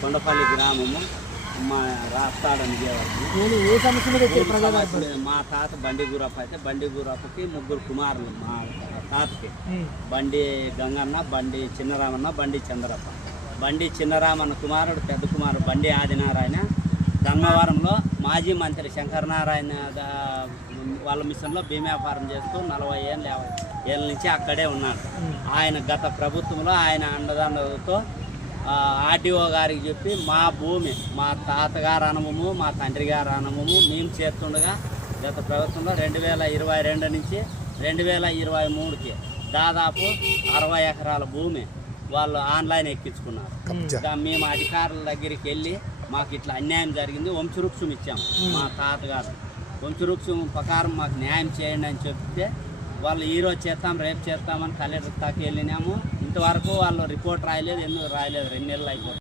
కొండపల్లి గ్రామము, మా రాస్తాడని ఏ సమస్య మీద వచ్చారు ప్రజలు? మా తాత బండి గురప్ప అయితే బండి గురప్పకి 3 కుమారులు. మా తాతకి బండి గంగన్న, బండి చిన్నరామన్న, బండి చంద్రప్ప. బండి చిన్నరామన్న కుమారుడు పెద్ద కుమారుడు బండి ఆదినారాయణ ధర్మవరంలో మాజీ మంత్రి శంకరనారాయణ వాళ్ళ మిషన్లో భీమా వ్యాపారం చేస్తూ 40 ఏళ్ళ 50 ఏళ్ళ నుంచి అక్కడే ఉన్నాడు. ఆయన గత ప్రభుత్వంలో ఆయన అండదండలతో ఆర్డీఓ గారికి చెప్పి మా భూమి, మా తాతగారు అనుభవము, మా తండ్రి గారు అనుభవము మేము చేస్తుండగా గత ప్రభుత్వంలో 2022 నుంచి 2023కి దాదాపు 60 ఎకరాల భూమి వాళ్ళు ఆన్లైన్ ఎక్కించుకున్నారు. మేము అధికారుల దగ్గరికి వెళ్ళి మాకు ఇట్లా అన్యాయం జరిగింది, వంశవృక్షం ఇచ్చాము. మా తాతగారు వంశవృక్షం ప్రకారం మాకు న్యాయం చేయండి అని చెప్తే వాళ్ళు ఈరోజు చేస్తాం రేపు చేస్తామని కలెక్టర్ దాకా వెళ్ళినాము. ఇంతవరకు వాళ్ళు రిపోర్ట్ రాయలేదు, ఎందుకు రాయలేదు, 2 నెలలు అయిపోతుంది.